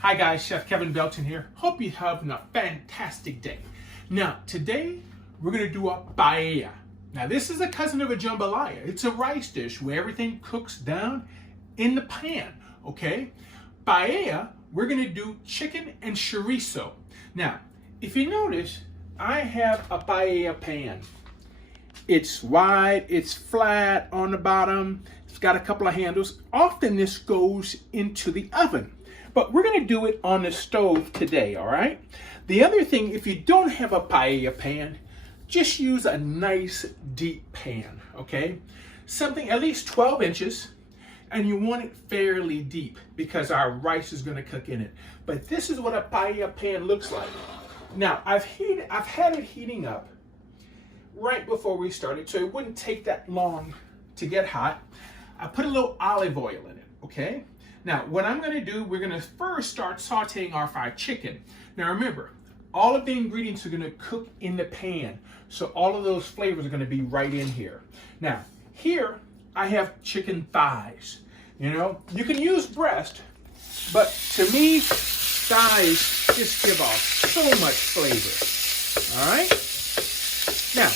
Hi guys, Chef Kevin Belton here. Hope you're having a fantastic day. Now, today we're gonna do a paella. Now, this is a cousin of a jambalaya. It's a rice dish where everything cooks down in the pan, okay? Paella, we're gonna do chicken and chorizo. Now, if you notice, I have a paella pan. It's wide, it's flat on the bottom, it's got a couple of handles. Often this goes into the oven. But we're going to do it on the stove today, all right? The other thing, if you don't have a paella pan, just use a nice deep pan, okay? Something at least 12 inches, and you want it fairly deep because our rice is going to cook in it. But this is what a paella pan looks like. Now, I've had it heating up right before we started, so it wouldn't take that long to get hot. I put a little olive oil in it, okay? Now, what I'm going to do, we're going to first start sauteing our fried chicken. Now, remember, all of the ingredients are going to cook in the pan, so all of those flavors are going to be right in here. Now, here I have chicken thighs. You know, you can use breast, but to me, thighs just give off so much flavor. All right? Now,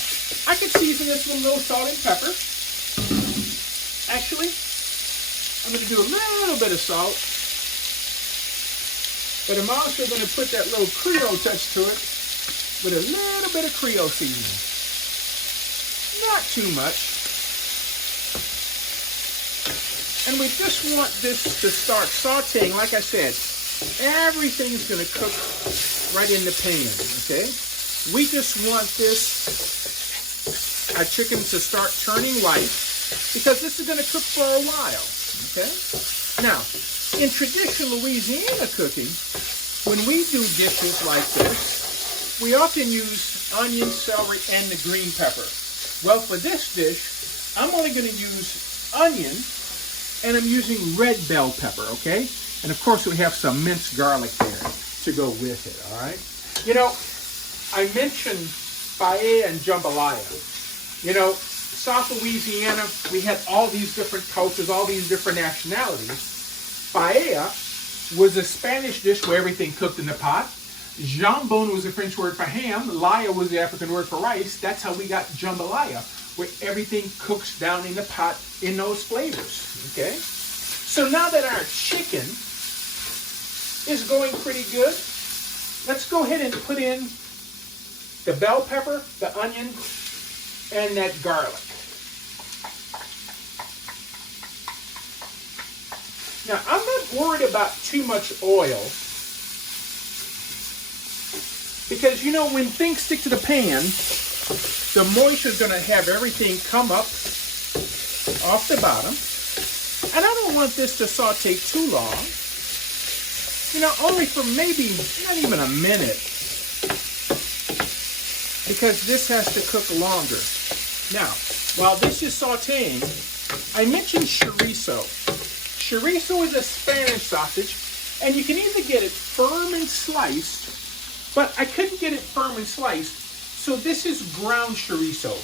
I can season this with a little salt and pepper. Actually, I'm going to do a little bit of salt, but I'm also going to put that little Creole touch to it with a little bit of Creole seasoning. Not too much. And we just want this to start sauteing. Like I said, everything's going to cook right in the pan, okay? We just want our chicken to start turning white because this is going to cook for a while. Okay? Now, in traditional Louisiana cooking, when we do dishes like this, we often use onion, celery, and the green pepper. Well, for this dish, I'm only going to use onion, and I'm using red bell pepper, okay? And of course, we have some minced garlic there to go with it, all right? You know, I mentioned paella and jambalaya. You know, South Louisiana, we had all these different cultures, all these different nationalities. Paella was a Spanish dish where everything cooked in the pot. Jambon was the French word for ham. Laya was the African word for rice. That's how we got jambalaya, where everything cooks down in the pot in those flavors, okay? So now that our chicken is going pretty good, let's go ahead and put in the bell pepper, the onion, and that garlic. Now, I'm not worried about too much oil because, you know, when things stick to the pan, the moisture is going to have everything come up off the bottom. And I don't want this to saute too long. You know, only for maybe not even a minute because this has to cook longer. Now, while this is sauteing, I mentioned chorizo. Chorizo is a Spanish sausage, and you can either get it firm and sliced, but I couldn't get it firm and sliced, so this is ground chorizo.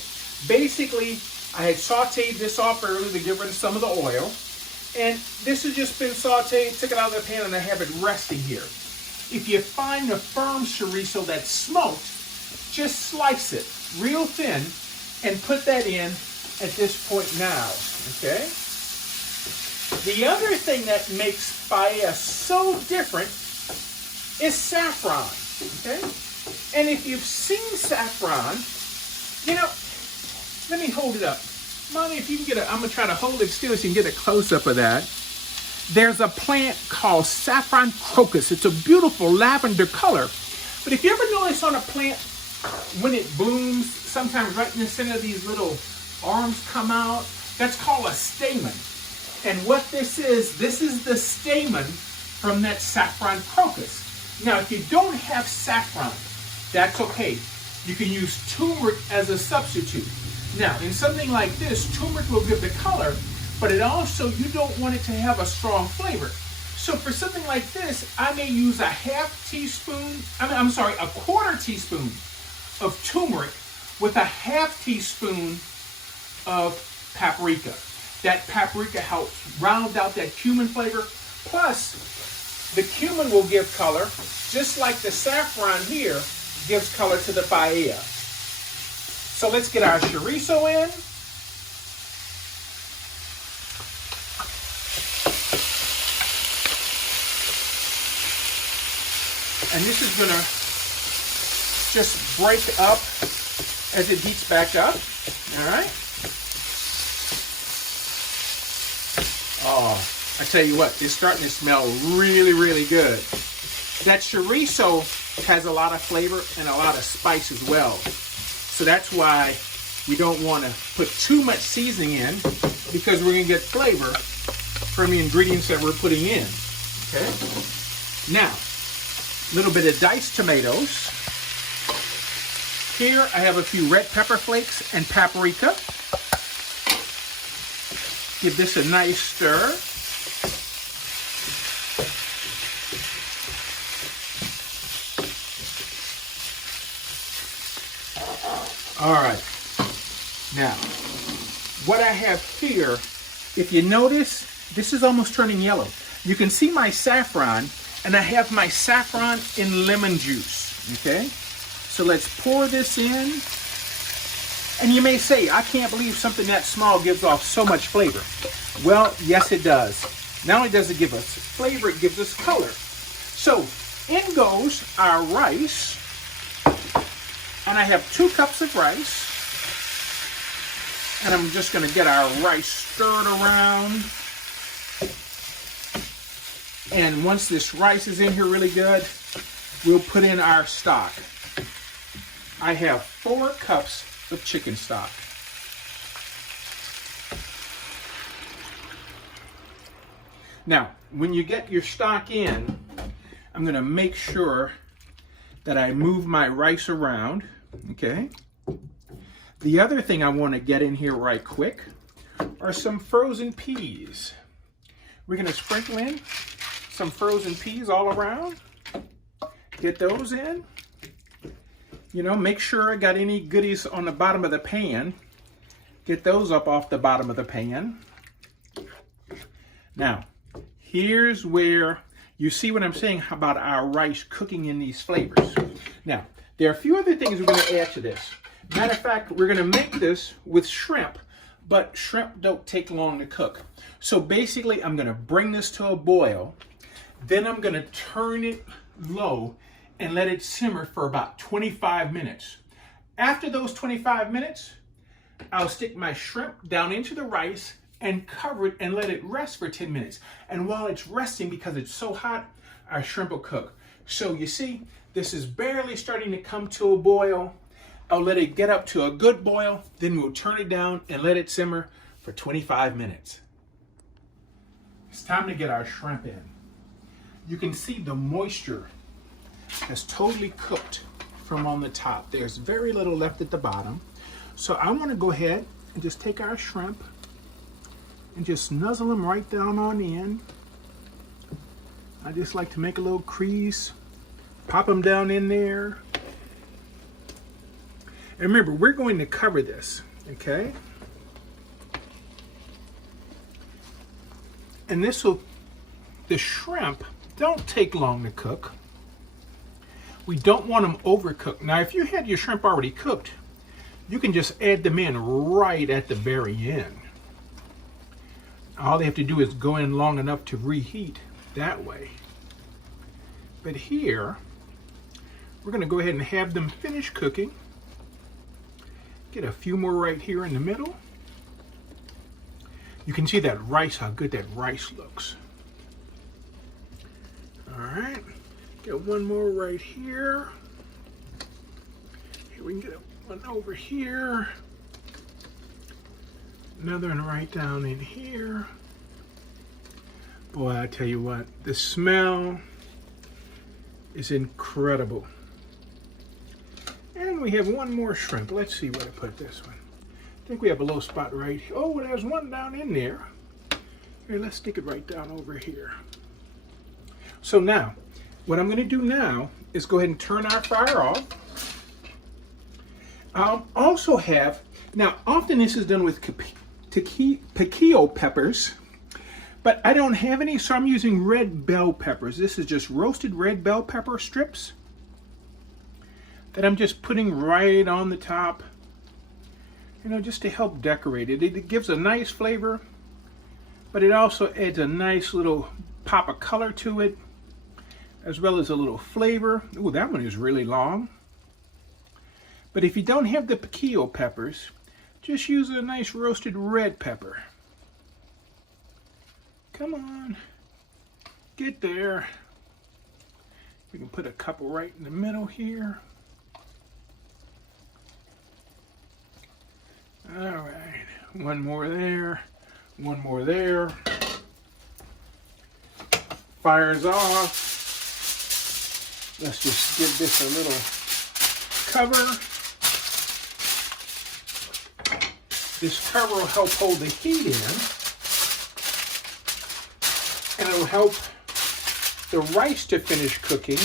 Basically, I had sauteed this off earlier to get rid of some of the oil, and this has just been sauteed, took it out of the pan, and I have it resting here. If you find a firm chorizo that's smoked, just slice it real thin and put that in at this point now, okay? The other thing that makes paella so different is saffron, okay? And if you've seen saffron, you know, let me hold it up. Mommy, if you can get I'm going to try to hold it still so you can get a close-up of that. There's a plant called saffron crocus. It's a beautiful lavender color. But if you ever notice on a plant, when it blooms, sometimes right in the center of these little arms come out, that's called a stamen. And what this is the stamen from that saffron crocus. Now, if you don't have saffron, that's okay. You can use turmeric as a substitute. Now, in something like this, turmeric will give the color, but it also, you don't want it to have a strong flavor. So for something like this, I may use a quarter teaspoon of turmeric with a half teaspoon of paprika. That paprika helps round out that cumin flavor. Plus, The cumin will give color, just like the saffron here gives color to the paella. So let's get our chorizo in. And this is gonna just break up as it heats back up, all right? Oh, I tell you what, it's starting to smell really, really good. That chorizo has a lot of flavor and a lot of spice as well. So that's why we don't want to put too much seasoning in, because we're going to get flavor from the ingredients that we're putting in. Okay? Now, a little bit of diced tomatoes. Here I have a few red pepper flakes and paprika. Give this a nice stir. All right, now, what I have here, if you notice, this is almost turning yellow. You can see my saffron, and I have my saffron in lemon juice, okay? So let's pour this in. And you may say, I can't believe something that small gives off so much flavor. Well, yes it does. Not only does it give us flavor, it gives us color. So, in goes our rice. And I have 2 cups of rice. And I'm just going to get our rice stirred around. And once this rice is in here really good, we'll put in our stock. I have 4 cups of chicken stock. Now, when you get your stock in, I'm going to make sure that I move my rice around. Okay. The other thing I want to get in here right quick are some frozen peas. We're going to sprinkle in some frozen peas all around. Get those in. You know, make sure I got any goodies on the bottom of the pan. Get those up off the bottom of the pan. Now, here's where you see what I'm saying about our rice cooking in these flavors. Now, there are a few other things we're going to add to this. Matter of fact, we're going to make this with shrimp, but shrimp don't take long to cook. So basically, I'm going to bring this to a boil. Then I'm going to turn it low and let it simmer for about 25 minutes. After those 25 minutes, I'll stick my shrimp down into the rice and cover it and let it rest for 10 minutes. And while it's resting, because it's so hot, our shrimp will cook. So you see, this is barely starting to come to a boil. I'll let it get up to a good boil, then we'll turn it down and let it simmer for 25 minutes. It's time to get our shrimp in. You can see the moisture has totally cooked from on the top. There's very little left at the bottom. So I want to go ahead and just take our shrimp and just nuzzle them right down on in. I just like to make a little crease, pop them down in there. And remember, we're going to cover this, okay? And this will, the shrimp don't take long to cook. We don't want them overcooked. Now, if you had your shrimp already cooked, you can just add them in right at the very end. All they have to do is go in long enough to reheat that way. But here, we're going to go ahead and have them finish cooking. Get a few more right here in the middle. You can see that rice, how good that rice looks. All right, get one more right here. Here we can get one over here. Another one right down in here. Boy, I tell you what, the smell is incredible. And we have one more shrimp. Let's see where to put this one. I think we have a little spot right here. Oh, there's one down in there. Here, let's stick it right down over here. So now, what I'm going to do now is go ahead and turn our fire off. I'll also have, now often this is done with piquillo peppers, But I don't have any, so I'm using red bell peppers. This is just roasted red bell pepper strips that I'm just putting right on the top, you know, just to help decorate it. It gives a nice flavor, but it also adds a nice little pop of color to it, as well as a little flavor. Ooh, that one is really long. But if you don't have the piquillo peppers, just use a nice roasted red pepper. Come on, get there. We can put a couple right in the middle here. All right, one more there, one more there. Fire's off. Let's just give this a little cover. This cover will help hold the heat in, and it will help the rice to finish cooking,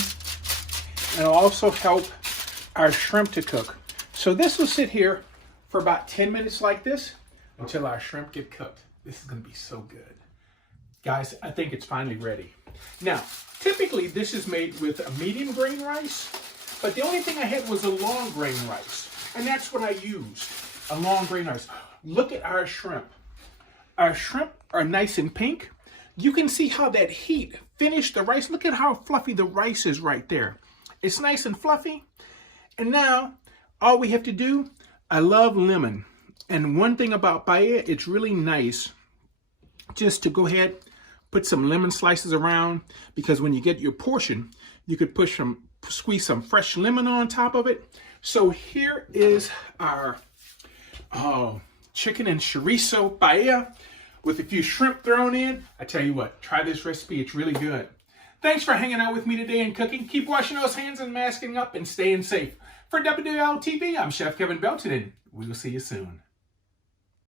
and it'll also help our shrimp to cook. So this will sit here for about 10 minutes like this until our shrimp get cooked. This is gonna be so good. Guys, I think it's finally ready. Now, typically this is made with a medium grain rice, but the only thing I had was a long grain rice, and that's what I used, a long grain rice. Look at our shrimp. Our shrimp are nice and pink. You can see how that heat finished the rice. Look at how fluffy the rice is right there. It's nice and fluffy. And now, all we have to do, I love lemon. And one thing about paella, it's really nice just to go ahead, put some lemon slices around, because when you get your portion, you could squeeze some fresh lemon on top of it. So here is our chicken and chorizo paella with a few shrimp thrown in. I tell you what, try this recipe, it's really good. Thanks for hanging out with me today and cooking. Keep washing those hands and masking up and staying safe. For WLTV, I'm Chef Kevin Belton, and we will see you soon.